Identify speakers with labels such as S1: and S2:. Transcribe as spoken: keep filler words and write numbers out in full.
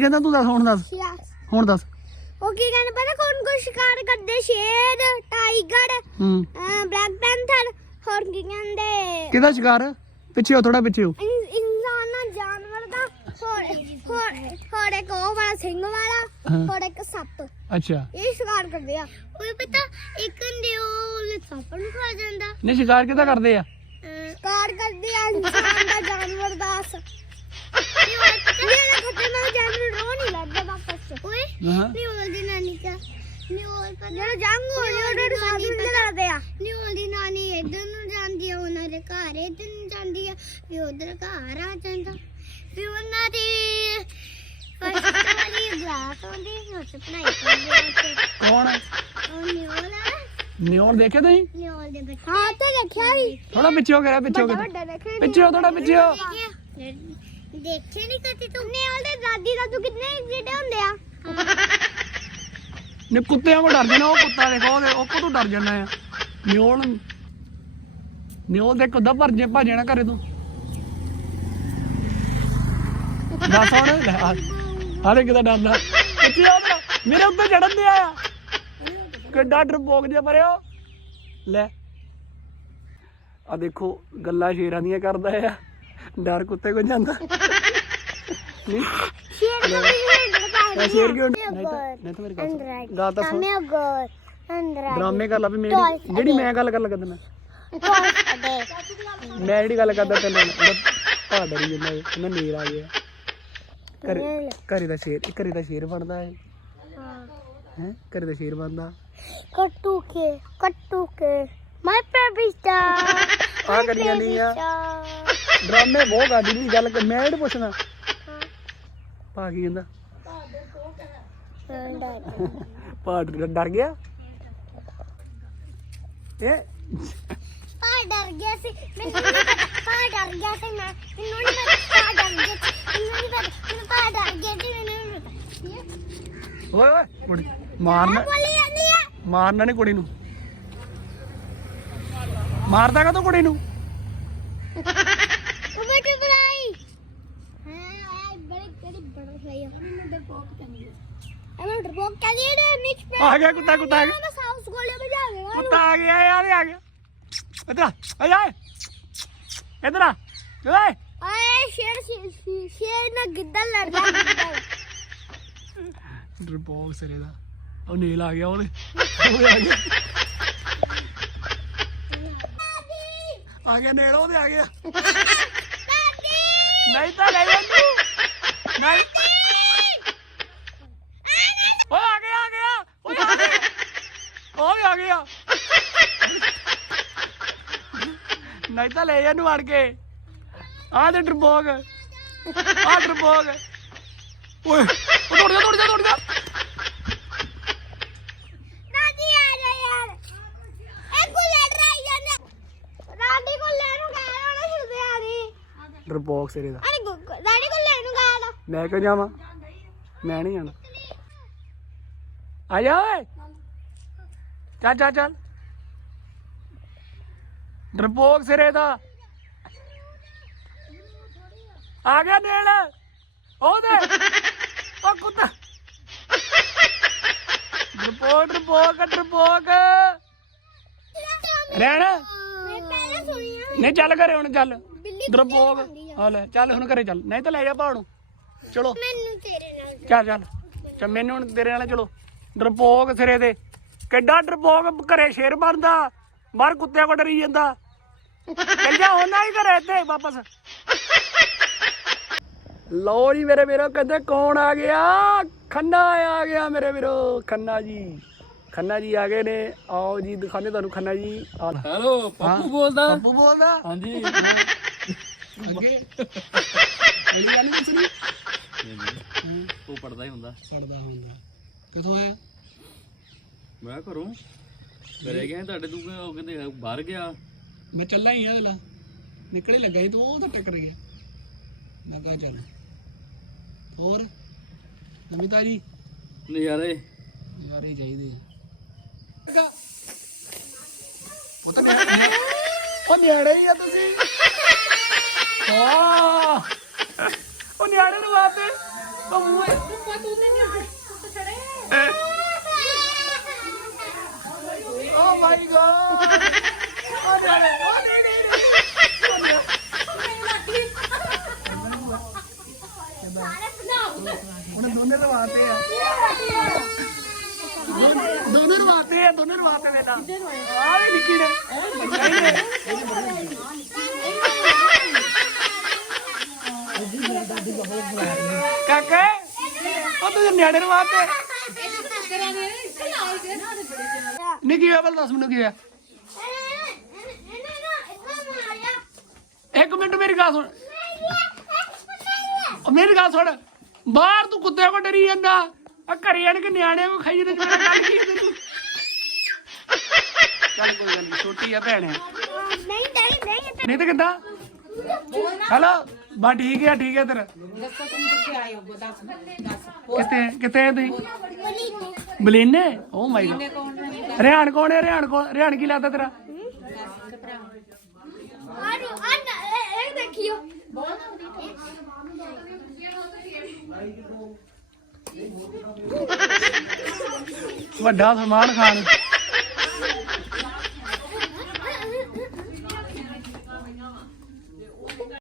S1: ਕਹਿੰਦਾ ਤੂੰ ਦੱਸ ਹੁਣ ਦੱਸ ਹੁਣ ਦੱਸ
S2: ਉਹ ਕੀ ਕਹਿੰਦੇ ਪਤਾ ਕੌਣ ਕੌਣ ਸ਼ਿਕਾਰ ਕਰਦੇ ਸ਼ੇਰ ਟਾਈਗਰ
S1: ਹੂੰ
S2: ਬਲੈਕ ਪੈਂਥਰ ਹੋਰ ਕੀ ਕਹਿੰਦੇ
S1: ਕਿਹਦਾ ਸ਼ਿਕਾਰ ਪਿੱਛੇ ਹੋ ਥੋੜਾ ਪਿੱਛੇ ਹੋ
S2: ਇਨ- ਇਨਸਾਨ ਜਾਨਵਰ ਦਾ ਹੋਰ ਹੋਰ ਹੋਰ ਇੱਕ ਉਹ ਵਾਲਾ ਸਿੰਘ ਵਾਲਾ
S1: ਹਾਂ।
S2: ਹੋਰ ਇੱਕ ਸੱਪ
S1: ਅੱਛਾ
S2: ਇਹ ਸ਼ਿਕਾਰ ਕਰਦੇ ਆ ਉਹ ਪਤਾ ਇੱਕ ਹੁੰਦੇ ਉਹ ਸੱਪ ਨੂੰ ਖਾ ਜਾਂਦਾ
S1: ਨਹੀਂ ਸ਼ਿਕਾਰ ਕਿਹਦਾ ਕਰਦੇ ਆ
S2: ਸ਼ਿਕਾਰ ਕਰਦੇ ਆ ਇਨਸਾਨ ਦਾ ਜਾਨਵਰ ਦਾ ਸ ਮੇਰਾ ਖਤਰਨਾਕ ਜਾਨਵਰ ਰੋ ਨਹੀਂ ਲੱਗਦਾ ਵਾਪਸ ਓਏ
S1: ਹਾਂ
S2: ਨਿਓਲ ਦੀ ਨਾਨੀ ਕਾ ਨਿਓਲ ਪਰ ਜਿਹੜਾ ਜੰਗ ਹੋ ਰਿਹਾ ਉਹਦੇ ਸਾਥ ਵਿੱਚ ਲੜਦੇ ਆ ਨਿਓਲ ਦੀ ਨਾਨੀ ਇੱਧਰ ਨੂੰ ਜਾਂਦੀ ਆ ਉਹਨਾਂ ਦੇ ਘਰ ਇੱਧਰ ਨੂੰ ਜਾਂਦੀ ਆ ਵੀ ਉਧਰ ਘਰ ਆ ਜਾਂਦਾ ਵੀ ਉਹਨਾਂ ਦੀ ਫਸਟ ਵਾਲੀ ਗਲਾਸ ਹੁੰਦੀ ਉਸ ਪੜਾਈ ਕਰਦੇ
S1: ਕੌਣ
S2: ਉਹ ਨਿਓਲ ਆ
S1: ਨਿਓਨ ਦੇਖੇ ਤੁਸੀਂ
S2: ਨਿਓਲ ਦੇ ਬੱਚੇ ਹਾਂ ਤੇ ਦੇਖਿਆ ਵੀ
S1: ਥੋੜਾ ਪਿੱਛੇ ਹੋ ਗਿਆ ਪਿੱਛੇ ਹੋ ਗਿਆ
S2: ਵੱਡਾ ਦੇਖਿਆ
S1: ਪਿੱਛੇ ਹੋ ਥੋੜਾ ਪਿੱਛੇ ਹੋ
S2: ਦੇਖੇ ਨਹੀਂ ਕਦੀ ਤੂੰ ਨਿਓਲ ਦੇ ਦਾਦੀ ਦਾ ਤੂੰ ਕਿੰਨੇ ਜਿਹੜੇ ਹੁੰਦੇ ਆ
S1: ਨੇ ਕੁੱਤਿਆਂ ਕੋ ਡਰ ਜਾਣਾ ਉਹ ਕੁੱਤਾ ਦੇਖੋ ਉਹਦੇ ਉਹ ਤੋਂ ਡਰ ਜਾਣਾ ਆ ਨਿਓਲ ਨਿਓਲ ਦੇ ਕੁੱਦਾ ਭਰ ਜੇ ਭਜਣਾ ਘਰੇ ਤੂੰ ਦੱਸ ਹੁਣ ਹਾਲੇ ਕਿਦਾਂ ਡਰਦਾ ਪਿੱਛੇ ਆ ਉਹਦਾ ਮੇਰੇ ਉੱਤੇ ਚੜਨ ਦੇ ਆਇਆ ਕਿੱਡਾ ਡਰਪੋਕ ਜਿਹਾ ਪਰਿਓ ਲੈ ਆ ਦੇਖੋ ਗੱਲਾਂ ਸ਼ੇਰਾਂ ਦੀਆਂ ਕਰਦਾ ਆ ਡਰ ਕੁੱਤੇ ਕੋ ਜਾਂਦਾ ਨਹੀਂ
S2: ਸ਼ੇਰ ਕੋ ਵੀ
S1: ਮੈਂ ਸ਼ੇਰ ਕਿਉਂ ਨਹੀਂ ਤਾਂ ਨਹੀਂ ਤਾਂ ਮੇਰੀ ਗੱਲ ਸੁਣ ਗਾ ਤਾਂ ਸੁਣ
S2: ਮੈਂ ਗੋਰ ਅੰਦਰ
S1: ਡਰਾਮੇ ਕਰ ਲਾ ਵੀ ਮੇਰੀ ਜਿਹੜੀ ਮੈਂ ਗੱਲ ਕਰ ਲੱਗਾ ਤੈਨੂੰ ਮੈਂ ਜਿਹੜੀ ਗੱਲ ਕਰਦਾ ਤੈਨੂੰ ਭਾ ਡਰੀ ਜਾਂਦਾ ਮੈਂ ਨੀਰ ਆ ਗਿਆ ਘਰੇ ਘਰੇ ਦਾ ਸ਼ੇਰ ਘਰੇ ਦਾ ਸ਼ੇਰ ਬਣਦਾ ਹੈ ਹੈ ਘਰੇ ਦਾ ਸ਼ੇਰ ਬਣਦਾ
S2: ਕੱਟੂ ਕੇ ਕੱਟੂ ਕੇ ਮਾਈ ਬੇਬੀ ਸਟਾਰ
S1: ਆ ਕਰੀ ਜਾਂਦੀ ਆ ਡਰਾਮੇ ਬਹੁਤ ਕਰਦੀ ਨਹੀਂ ਗੱਲ ਕਰ ਮੈਂ ਇਹ ਪੁੱਛਣਾ ਭਾ ਕੀ ਕਹਿੰਦਾ ਭਾ ਡਰ ਗਿਆ ਇਹ
S2: ਪਾ ਡਰ ਗਿਆ ਸੀ ਮੈਨੂੰ ਨਹੀਂ ਪਤਾ ਪਾ ਡਰ ਗਿਆ ਸੀ ਮੈਂ ਮੈਨੂੰ ਨਹੀਂ ਪਤਾ ਪਾ ਡਰ ਗਿਆ ਸੀ ਮੈਨੂੰ ਨਹੀਂ ਪਤਾ ਮੈਨੂੰ ਪਾ ਡਰ ਗਿਆ ਸੀ ਮੈਨੂੰ ਨਹੀਂ ਪਤਾ
S1: ਓਏ ਓਏ ਕੁੜੀ ਮਾਰਨਾ
S2: ਬੋਲੀ ਜਾਂਦੀ ਆ
S1: ਮਾਰਨਾ ਨਹੀਂ ਕੁੜੀ ਨੂੰ ਮਾਰਦਾ ਕਾ ਤੂੰ ਕੁੜੀ ਨੂੰ
S2: ਉਹ ਬੇਟੀ ਬੁਲਾਈ ਹਾਂ ਆਈ ਬੜੀ ਬੜੀ ਬੜਾ ਫਲਾਈ ਆ ਮੈਨੂੰ ਡਰਪੋਕ ਕਹਿੰਦੀ ਹੈ ਇਹਨੂੰ ਡਰਪੋਕ ਕਹਿੰਦੀ ਹੈ ਨੀਚ ਪੇ
S1: ਆ ਗਿਆ ਕੁੱਤਾ ਕੁੱਤਾ ਆ ਗਿਆ
S2: ਮੈਂ ਸਾਊਸ ਗੋਲੇ ਵਜਾ ਦੇਗਾ
S1: ਕੁੱਤਾ ਆ ਗਿਆ ਯਾਰ ਆ ਗਿਆ ਇੱਧਰ ਆ ਆ ਜਾ ਇੱਧਰ ਆ ਓਏ
S2: ਆਏ ਸ਼ੇਰ ਸ਼ੇਰ ਸ਼ੇਰ ਨਾਲ ਗਿੱਦੜ ਲੜਦਾ ਗਿੱਦੜ
S1: ਡਰਪੋਕ ਸਿਰੇ ਦਾ ਉਹ ਨੀਲ ਆ ਗਿਆ ਉਹਦੇ ਉਹ ਆ ਗਿਆ ਆ ਗਿਆ ਨੇੜ ਉਹਦੇ ਆ ਗਿਆ ਨਹੀਂ ਤਾਂ ਲੈ ਜਾਂਦੂ ਨਹੀਂ ਓਏ ਆ ਗਿਆ ਆ ਗਿਆ ਓਏ ਆ ਗਿਆ ਓਏ ਆ ਗਿਆ ਨਹੀਂ ਤਾਂ ਲੈ ਜਾਂਦੂ ਵੜ ਕੇ ਆ ਤੇ ਡਰਪੋਕ ਆ ਡਰਪੋਕ ਓਏ ਉਹ ਦੌੜ ਜਾ ਦੌੜ ਜਾ ਦੌੜ ਜਾ
S2: ਰਾਜੀ ਆ ਜਾ ਯਾਰ ਇਹ ਕੋ ਲੜ ਰਹੀ ਜਾਂਦਾ ਰਾਡੀ ਕੋ ਲੈਣ ਨੂੰ ਗਿਆ ਉਹਨੇ ਛੁੱਟੇ ਆ ਰਹੀ
S1: ਡਰਪੋਕ ਸਿਰੇ ਦਾ
S2: ਅਰੇ ਰਾਡੀ ਕੋ ਲੈਣ ਨੂੰ ਗਿਆ ਦਾ
S1: ਮੈਂ ਕਿਉਂ ਜਾਵਾਂ ਮੈਂ ਨਹੀਂ ਜਾਣਾ ਆ ਜਾ ਓਏ ਚੱਲ ਚੱਲ ਚੱਲ ਡਰਪੋਕ ਸਿਰੇ ਦਾ ਆ ਗਿਆ ਨੇੜ ਉਹਦੇ ਉਹ ਕੁੱਤਾ ਡਰਪੋਕ ਡਰਪੋਕ ਡਰਪੋਕ ਰਹਿਣ
S2: ਮੈਂ ਪਹਿਲਾਂ ਸੁਣੀ ਆ
S1: ਨਹੀਂ ਚੱਲ ਘਰੇ ਹੁਣ ਚੱਲ
S2: ਬਿੱਲੀ
S1: ਡਰਪੋਕ ਆ ਲੈ ਚੱਲ ਹੁਣ ਘਰੇ ਚੱਲ ਨਹੀਂ ਤਾਂ ਲੈ ਜਾ ਭਾਅ ਨੂੰ ਚਲੋ
S2: ਮੈਨੂੰ ਤੇਰੇ ਨਾਲ
S1: ਚੱਲ ਚੱਲ ਚੱਲ ਮੈਨੂੰ ਹੁਣ ਤੇਰੇ ਨਾਲ ਚਲੋ ਡਰਪੋਕ ਸਿਰੇ ਦੇ ਕਿੱਡਾ ਡਰਪੋਕ ਘਰੇ ਸ਼ੇਰ ਬਣਦਾ ਬਾਹਰ ਕੁੱਤਿਆਂ ਕੋ ਡਰੀ ਜਾਂਦਾ ਚੱਲ ਜਾ ਉਹਨਾਂ ਹੀ ਘਰੇ ਇੱਥੇ ਵਾਪਸ ਲਓ ਜੀ ਮੇਰੇ ਵੀਰੋ ਕਹਿੰਦੇ ਕੌਣ ਆ ਗਿਆ ਖੰਨਾ ਆ ਗਿਆ ਮੇਰੇ ਵੀਰੋ ਖੰਨਾ ਜੀ ਖੰਨਾ ਜੀ ਆ ਗਏ ਨੇ ਆਓ ਜੀ ਦਿਖਾਣੇ ਤੁਹਾਨੂੰ ਖੰਨਾ ਜੀ
S3: ਹੈਲੋ ਪੱਪੂ ਬੋਲਦਾ
S1: ਪੱਪੂ ਬੋਲਦਾ
S3: ਹਾਂਜੀ
S1: ਅੱਗੇ ਅਲੀ ਗੱਲ ਨਹੀਂ ਸੁਣੀ
S3: ਉਹ ਪੜਦਾ ਹੀ ਹੁੰਦਾ
S1: ਪੜਦਾ ਹੁੰਦਾ ਕਿੱਥੋਂ ਆਇਆ
S3: ਮੈਂ ਘਰੋਂ ਘਰੇ ਗਿਆ ਤੁਹਾਡੇ ਤੂੰ ਉਹ ਕਹਿੰਦੇ ਬਾਹਰ ਗਿਆ
S1: ਮੈਂ ਚੱਲਾ ਹੀ ਆ ਅਗਲਾ ਨਿਕਲੇ ਲੱਗਾ ਸੀ ਤੂੰ ਉਹ ਤਾਂ ਟੱਕਰ ਗਿਆ ਮੈਂ ਕਹਾ ਚੱਲ ਹੋਰ ਨਵੀਂ ਤਾਜੀ
S3: ਨਜ਼ਾਰੇ
S1: ਯਾਰੇ ਚਾਹੀਦੇ ਆ ਉਹ ਤਾਂ ਨਿਆਣੇ ਉਹ ਨਿਆਣੇ ਹੀ ਆ ਤੁਸੀਂ ਵਾਹ ਉਹ ਨਿਆਣੇ ਨੂੰ ਆਤੇ ਉਹ ਮੂੰਹ ਓ ਮਾਈ ਗॉड ਓ ਜਾਣੇ ਓ ਨਹੀਂ ਨਹੀਂ ਨਹੀਂ ਉਹਨੇ ਦੋਨੇ ਰਵਾਤੇ ਆ ਦੋਨੇ ਰਵਾਤੇ ਆ ਦੋਨੇ ਰਵਾਤੇ ਬੇਟਾ ਆ ਵੀ ਨਿੱਕੀ ਨੇ ਕਾਕੇ ਉਹ ਤੂੰ ਨਿਆਣੇ ਰਵਾਤੇ ਨਿੱਕੀ ਆ ਬਲ ਦੱਸ ਮੈਨੂੰ ਕੀ ਆ ਇੱਕ ਮਿੰਟ ਮੇਰੀ ਗੱਲ ਸੁਣ ਮੇਰੀ ਗੱਲ ਸੁਣ ਬਾਹਰ ਤੂੰ ਕੁੱਤੇ ਕੋ ਡਰੀ ਜਾਂਦਾ ਆ ਘਰੇ ਆਣ ਕੇ ਨਿਆਣਿਆਂ ਕੋ ਖਾਈ ਜਾਂਦੇ ਜਿਹੜਾ ਗੱਲ ਕੀ ਤੈਨੂੰ ਚੱਲ ਕੋਈ ਗੱਲ ਨਹੀਂ ਛੋਟੀ ਆ ਭੈਣ ਆ
S2: ਨਹੀਂ ਡੈਡੀ ਨਹੀਂ
S1: ਨਹੀਂ ਤਾਂ ਕਿੱਦਾਂ ਹੈਲੋ ਬਾ ਠੀਕ ਆ ਠੀਕ ਆ ਤੇਰਾ
S4: ਦੱਸੋ ਤੁਸੀਂ ਕਿੱਥੇ ਆਏ ਹੋ ਦੱਸ ਦੱਸ
S1: ਕਿੱਥੇ ਕਿੱਥੇ ਆ ਤੁਸੀਂ ਬਲੀਨੇ ਓ ਮਾਈ ਗॉड
S4: ਕੌਣ ਨੇ
S1: ਰਿਆਣ ਕੌਣ ਹੈ ਰਿਆਣ ਕੌਣ ਰਿਆਣ ਕੀ ਲੱਗਦਾ ਤੇਰਾ
S2: ਆਰੋ ਆ ਇਹ ਦੇਖਿਓ
S1: ਵੱਡਾ ਸਲਮਾਨ ਖਾਨ